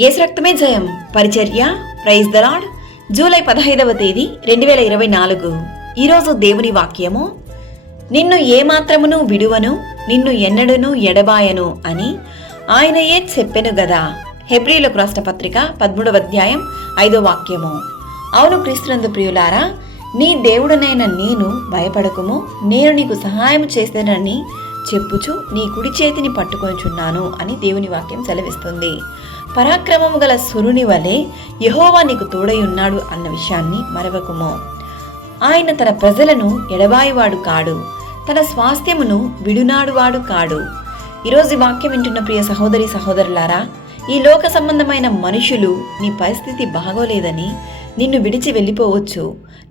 యేసు రక్తమే జయం పరిచర్య ప్రైజ్ ద లార్డ్. జూలై 15వ తేదీ 2024. ఈరోజు దేవుని వాక్యము, నిన్ను ఏమాత్రమును విడువను, నిన్ను ఎన్నడను ఎడబాయను అని ఆయనయే చెప్పెను గదా. హెబ్రీయులకు రాసిన పత్రిక 13వ అధ్యాయం 5వ వాక్యము. అవును క్రీస్తునందు ప్రియులారా, నీ దేవుడనైన నేను భయపడకుము, నేను నీకు సహాయం చేస్తానని చెప్పుచు నీ కుడి చేతిని పట్టుకొనిచున్నాను అని దేవుని వాక్యం సెలవిస్తుంది. పరాక్రమము గల సురుని వలె యెహోవా నీకు తోడై ఉన్నాడు అన్న విషయాన్ని మరవకుము. ఆయన తన ప్రజలను ఎడబాయివాడు కాడు, తన స్వాస్థ్యమును విడునాడువాడు కాడు. ఈరోజు వాక్యం వింటున్న ప్రియ సహోదరి సహోదరులారా, ఈ లోక సంబంధమైన మనుషులు నీ పరిస్థితి బాగోలేదని నిన్ను విడిచి వెళ్ళిపోవచ్చు,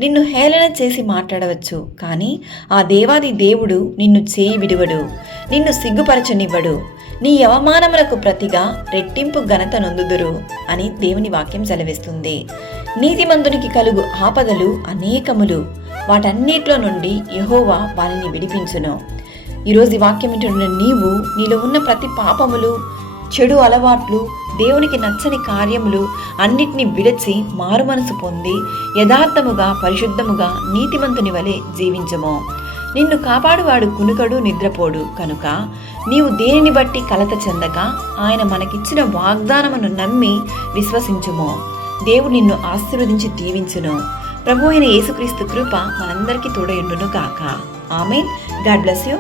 నిన్ను హేళన చేసి మాట్లాడవచ్చు. కానీ ఆ దేవాది దేవుడు నిన్ను చేయి విడువడు, నిన్ను సిగ్గుపరచనివ్వడు. నీ అవమానములకు ప్రతిగా రెట్టింపు ఘనత నొందుదురు అని దేవుని వాక్యం సెలవిస్తుంది. నీతిమంతునికి కలుగు ఆపదలు అనేకములు, వాటన్నిటిలో నుండి యెహోవా వారిని విడిపించును. ఈరోజు ఈ వాక్యం వింటున్న నీవు నీలో ఉన్న ప్రతి పాపములు, చెడు అలవాట్లు, దేవునికి నచ్చని కార్యములు అన్నిటినీ విడిచి మారు మనసు పొంది యథార్థముగా పరిశుద్ధముగా నీతిమంతుని వలె జీవించము. నిన్ను కాపాడువాడు కునుకడు నిద్రపోడు కనుక నీవు దేనిని బట్టి కలత చెందక ఆయన మనకిచ్చిన వాగ్దానమును నమ్మి విశ్వసించుము. దేవుడు నిన్ను ఆశీర్వదించి దీవించును. ప్రభు అయిన యేసుక్రీస్తు కృప మనందరికీ తోడయుండును గాక. ఆమేన్. God bless you.